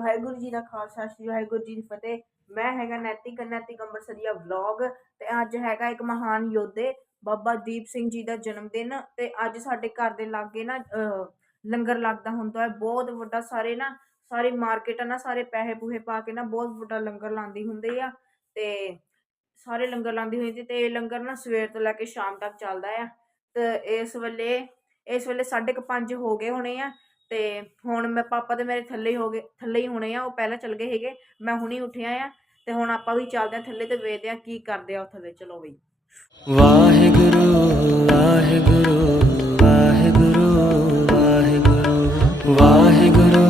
ਵਾਹਿਗੁਰੂ ਜੀ ਦਾ ਖਾਲਸਾ, ਸ਼੍ਰੀ ਵਾਹਿਗੁਰੂ ਜੀ ਦੀ ਫਤਿਹ। ਮੈਂ ਹੈਗਾ ਨੈਤਿਕ ਨੈਤਿਕ ਅੰਮ੍ਰਿਤਸਰੀਆ ਵਲੌਗ ਤੇ ਅੱਜ ਹੈਗਾ ਇੱਕ ਮਹਾਨ ਯੋਧੇ, ਬਾਬਾ ਦੀਪ ਸਿੰਘ ਜੀ ਦਾ ਜਨਮ ਦਿਨ ਤੇ ਅੱਜ ਸਾਡੇ ਘਰ ਦੇ ਲਾਗੇ ਨਾ ਲੰਗਰ ਲੱਗਦਾ ਹੁੰਦਾ ਹੈ। ਬਹੁਤ ਵੱਡਾ ਸਾਰੇ ਨਾ, ਸਾਰੀ ਮਾਰਕੀਟ ਆ ਨਾ, ਸਾਰੇ ਪੈਸੇ ਪੂਹੇ ਪਾ ਕੇ ਨਾ ਬਹੁਤ ਵੱਡਾ ਲੰਗਰ ਲਾਉਂਦੀ ਹੁੰਦੇ ਆ ਤੇ ਸਾਰੇ ਲੰਗਰ ਲਾਉਂਦੀ ਹੋਈ ਤੇ ਇਹ ਲੰਗਰ ਨਾ ਸਵੇਰ ਤੋਂ ਲੈ ਕੇ ਸ਼ਾਮ ਤੱਕ ਚੱਲਦਾ ਆ। ਤੇ ਇਸ ਵੇਲੇ ਇਸ ਵੇਲੇ 5:30 ਹੋ ਗਏ ਹੋਣੇ ਆ ਤੇ ਹੁਣ ਮੈਂ ਪਾਪਾ ਤੇ ਮੇਰੇ ਥੱਲੇ ਹੀ ਹੋ ਗਏ, ਥੱਲੇ ਹੀ ਹੋਣੇ ਆ, ਉਹ ਪਹਿਲਾਂ ਚਲ ਗਏ ਹੈਗੇ ਮੈਂ ਹੁਣੀ ਉੱਠਿਆ ਆ, ਤੇ ਹੁਣ ਆਪਾਂ ਵੀ ਚੱਲਦੇ ਆ ਥੱਲੇ ਤੇ ਵੇਖਦੇ ਆ ਕੀ ਕਰਦੇ ਆ ਉਹ ਥੱਲੇ ਚਲੋ ਬਈ। ਵਾਹਿਗੁਰੂ ਵਾਹਿਗੁਰੂ ਵਾਹਿਗੁਰੂ ਵਾਹਿਗੁਰੂ ਵਾਹਿਗੁਰੂ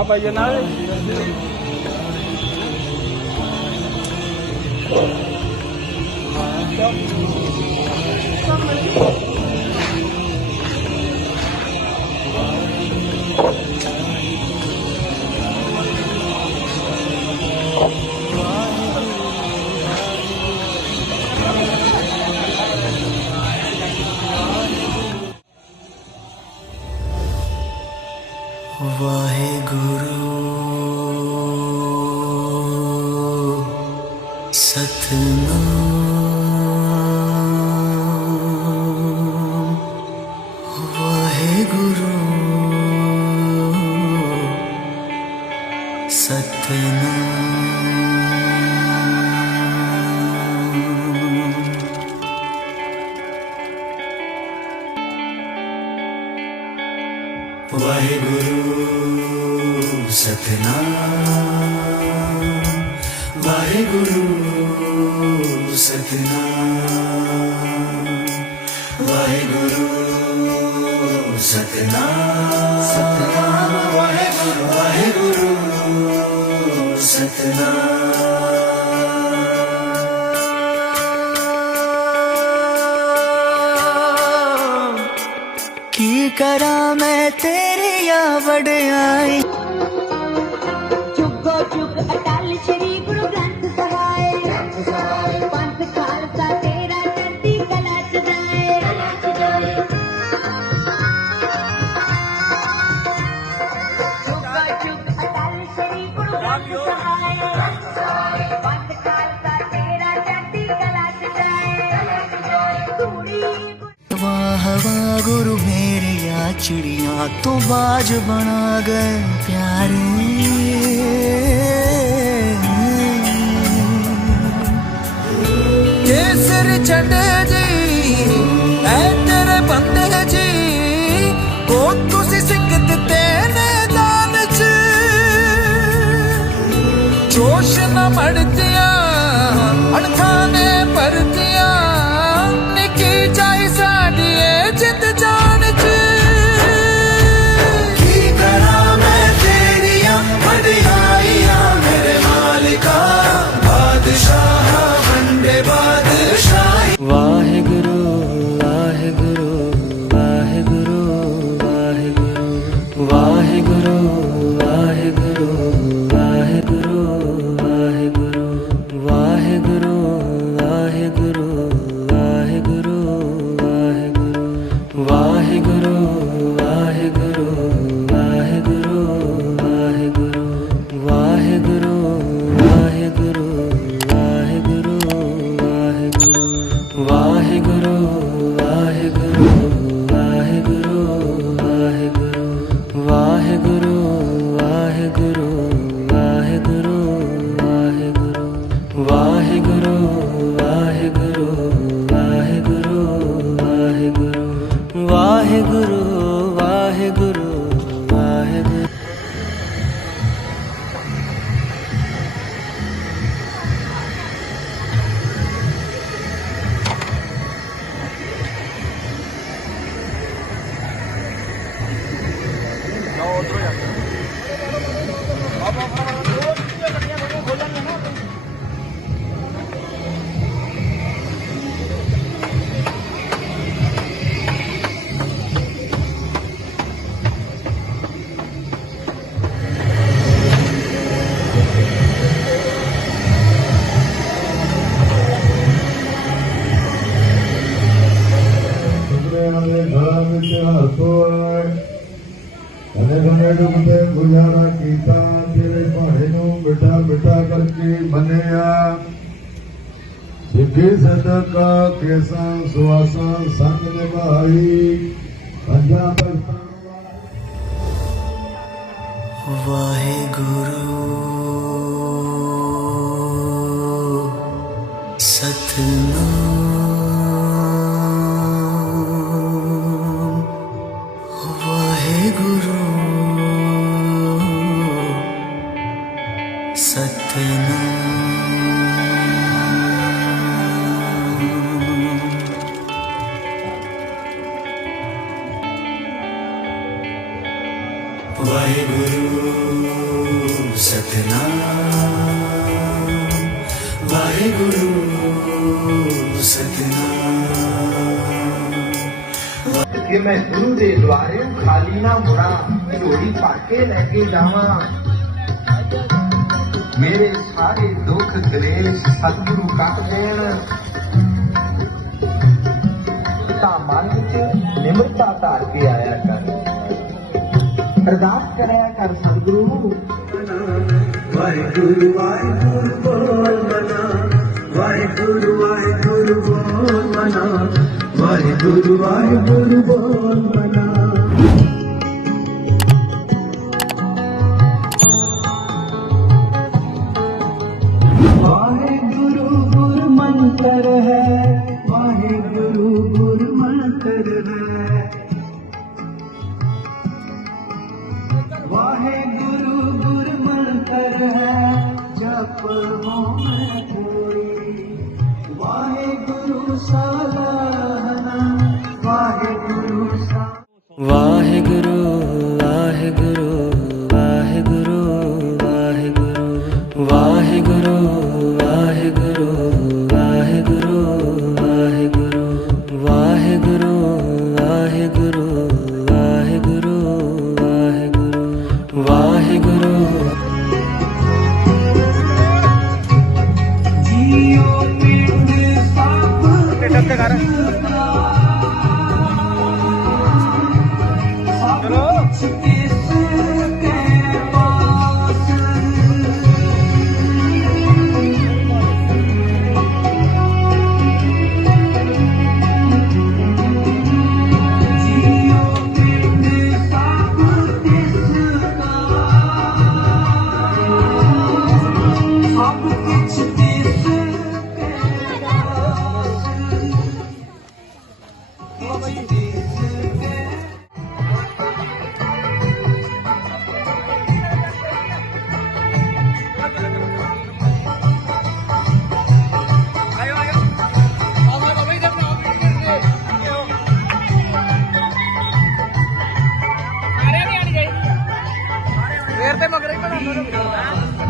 બાપા જે ના આવે. वाहे गुरु वागुरु सतनाम वागुरु सतनाम करा मैं तेरी आवड़ आई? ਵਾਹ ਗੁਰੂ ਮੇਰੀਆਂ ਚਿੜੀਆਂ ਤੋਂ ਬਾਜ ਬਣਾ ਗਏ ਪਿਆਰੇ। ਕੇਸਰ ਛੱਡੇ ਜੀ, ਐ ਤੇਰੇ ਬੰਦੇ ਜੀ, ਉਹ ਤੁਸੀਂ ਸਿੰਘ ਦਿੱਤੇ ਨੇ ਦਾਨ ਚ। ਜੋਸ਼ ਨਾ ਮੜਦਿਆਂ ਕਦੇ ਕਦੇ ਗੁਜ਼ਾਰਾ ਕੀਤਾ, ਤੇਰੇ ਭਾਣੇ ਨੂੰ ਮਿੱਠਾ ਮਿੱਠਾ ਕਰਕੇ ਮੰਨਿਆ। ਸਿੱਖੀ ਸਦਕਾ ਕੇਸਾਂ ਸੁਆਸਾਂ ਸੰਗ ਨਿਭਾਈ, ਪੰਜਾਂ ਭਗਤਾਂ ਵਾਹਿਗੁਰੂ ਵਾਹਿਗੁਰੂ ਸਤਨਾਮ। ਵਾਹਿਗੁਰੂ ਸਤਨਾਮ। ਕਿ ਮੈਂ ਗੁਰੂ ਦੇ ਦੁਆਰੇ ਖਾਲੀ ਨਾ ਮੁੜਾ, ਝੋਲੀ ਭਰ ਕੇ ਲੈ ਕੇ ਜਾਵਾਂ। ਮੇਰੇ ਸਾਰੇ ਦੁੱਖ ਕਲੇਸ਼ ਸਤਿਗੁਰੂ ਕੱਟ ਦੇਣ। ਤਾਂ ਮਨ ਵਿੱਚ ਨਿਮਰਤਾ ਧਾਰ ਕੇ ਆਇਆ ਅਰਦਾਸ ਕਰਿਆ ਕਰ ਸਤਿਗੁਰੂ। ਵਾਹਿਗੁਰੂ ਵਾਹਿਗੁਰੂ ਬੋਲ ਮਨਾ? ਵਾਹਿਗੁਰੂ ਵਾਹਿਗੁਰੂ ਬੋਲ ਮਨਾ? ਵਾਹਿਗੁਰੂ ਵਾਹਿਗੁਰੂ ਬੋਲ ਮਨਾ? कारण I'm gonna go out.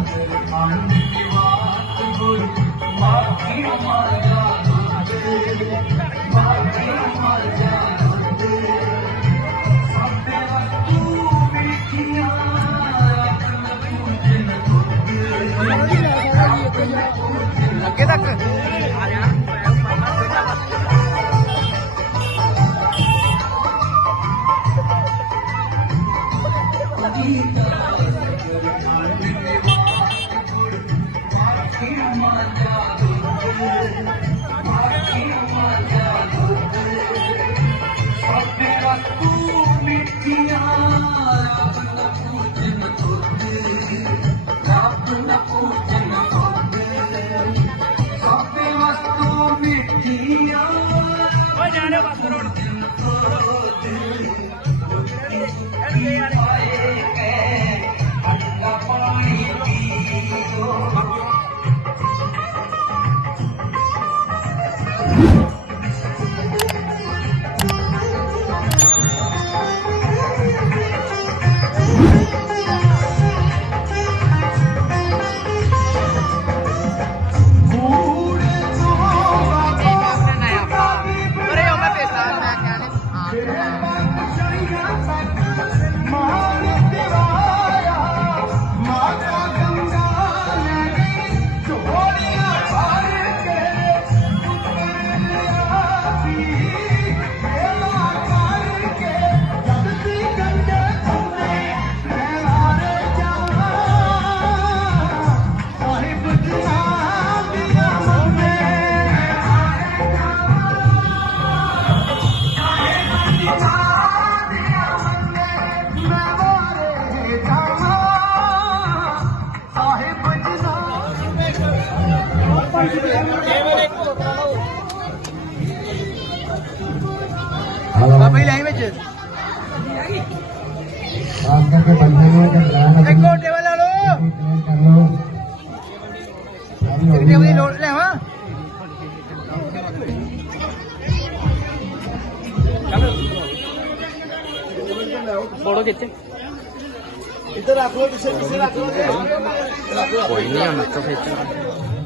ਬਾਬਾ ਲਾਈ ਵਿੱਚ। ਖਾਸ ਕਰਕੇ ਬੰਦੇ ਨੂੰ ਕੰਦਰਾਂ ਇੱਕ ਟੇਬਲ ਲੈ ਲਓ। ਟੇਬਲ ਦੀ ਲੋੜ ਲੈਵਾ ਫੋਟੋ ਦਿੱਤੇ ਇੱਧਰ ਰੱਖ ਲਓ ਕਿਸੇ ਕਿਸੇ ਰੱਖ ਲਓ। ਕੋਈ ਨਹੀਂ ਹੁਣ ਤਾਂ ਫੇਰ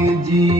de